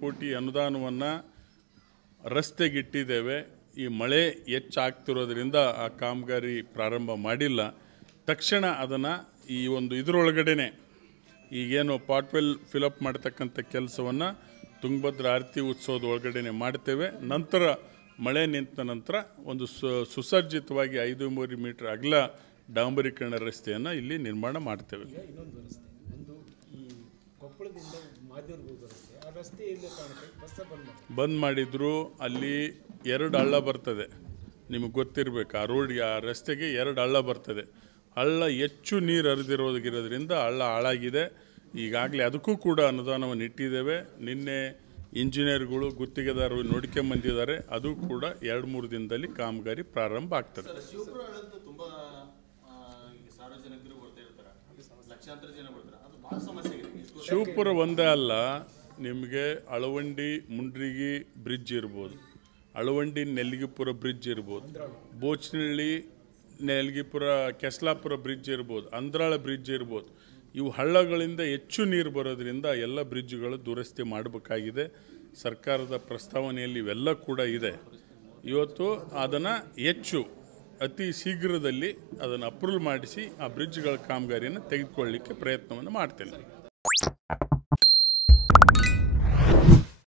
ಕೋಟಿ ಅನುದಾನವನ್ನು ರಸ್ತೆಗಿಟ್ಟಿದ್ದೇವೆ. ಈ ಮಳೆ ಹೆಚ್ಚಾಗ್ತಿರೋದ್ರಿಂದ ಆ ಕಾಮಗಾರಿ ಪ್ರಾರಂಭ ಮಾಡಿಲ್ಲ. ತಕ್ಷಣ ಅದನ್ನು ಈ ಒಂದು ಇದರೊಳಗಡೆ ಈಗೇನು ಪಾಟ್ವೆಲ್ ಫಿಲಪ್ ಮಾಡ್ತಕ್ಕಂಥ ಕೆಲಸವನ್ನು ತುಂಗಭದ್ರಾ ಆರತಿ ಉತ್ಸವದ ಒಳಗಡೆ ಮಾಡ್ತೇವೆ. ನಂತರ ಮಳೆ ನಿಂತ ನಂತರ ಒಂದು ಸುಸಜ್ಜಿತವಾಗಿ 5 ಮೀಟರ್ ಅಗಲ ಡಾಂಬರೀಕರಣ ರಸ್ತೆಯನ್ನು ಇಲ್ಲಿ ನಿರ್ಮಾಣ ಮಾಡ್ತೇವೆ. ಬಂದ್ ಮಾಡಿದ್ರು. ಅಲ್ಲಿ 2 ಹಳ್ಳ ಬರ್ತದೆ, ನಿಮಗೆ ಗೊತ್ತಿರಬೇಕು. ಆ ರೋಡ್ ಆ ರಸ್ತೆಗೆ 2 ಹಳ್ಳ ಬರ್ತದೆ. ಹಳ್ಳ ಹೆಚ್ಚು ನೀರು ಹರಿದಿರೋದ್ರಿಂದ ಹಳ್ಳ ಹಾಳಾಗಿದೆ. ಈಗಾಗಲೇ ಅದಕ್ಕೂ ಕೂಡ ಅನುದಾನವನ್ನು ಇಟ್ಟಿದ್ದೇವೆ. ನಿನ್ನೆ ಇಂಜಿನಿಯರ್ಗಳು ಗುತ್ತಿಗೆದಾರರು ನೋಡ್ಕೊಂಬಂದಿದ್ದಾರೆ. ಅದು ಕೂಡ 2-3 ದಿನದಲ್ಲಿ ಕಾಮಗಾರಿ ಪ್ರಾರಂಭ ಆಗ್ತದೆ. ಶಿವಪುರ ಒಂದೇ ಅಲ್ಲ, ನಿಮಗೆ ಅಳವಂಡಿ ಮುಂಡ್ರಿಗಿ ಬ್ರಿಡ್ಜ್ ಇರ್ಬೋದು, ಅಳವಂಡಿ ನೆಲಗಿಪುರ ಬ್ರಿಡ್ಜ್ ಇರ್ಬೋದು, ಬೋಚನಹಳ್ಳಿ ನೆಲಗಿಪುರ ಕೆಸಲಾಪುರ ಬ್ರಿಡ್ಜ್ ಇರ್ಬೋದು, ಅಂದ್ರಾಳ ಬ್ರಿಡ್ಜ್ ಇರ್ಬೋದು. ಇವು ಹಳ್ಳಗಳಿಂದ ಹೆಚ್ಚು ನೀರು ಬರೋದ್ರಿಂದ ಎಲ್ಲ ಬ್ರಿಡ್ಜ್ಗಳು ದುರಸ್ತಿ ಮಾಡಬೇಕಾಗಿದೆ. ಸರ್ಕಾರದ ಪ್ರಸ್ತಾವನೆಯಲ್ಲಿ ಇವೆಲ್ಲ ಕೂಡ ಇದೆ. ಇವತ್ತು ಅದನ್ನು ಅತಿ ಶೀಘ್ರದಲ್ಲಿ ಅದನ್ನು ಅಪ್ರೂವಲ್ ಮಾಡಿಸಿ ಆ ಬ್ರಿಡ್ಜ್ಗಳ ಕಾಮಗಾರಿಯನ್ನು ತೆಗೆದುಕೊಳ್ಳಲಿಕ್ಕೆ ಪ್ರಯತ್ನವನ್ನು ಮಾಡ್ತೇನೆ.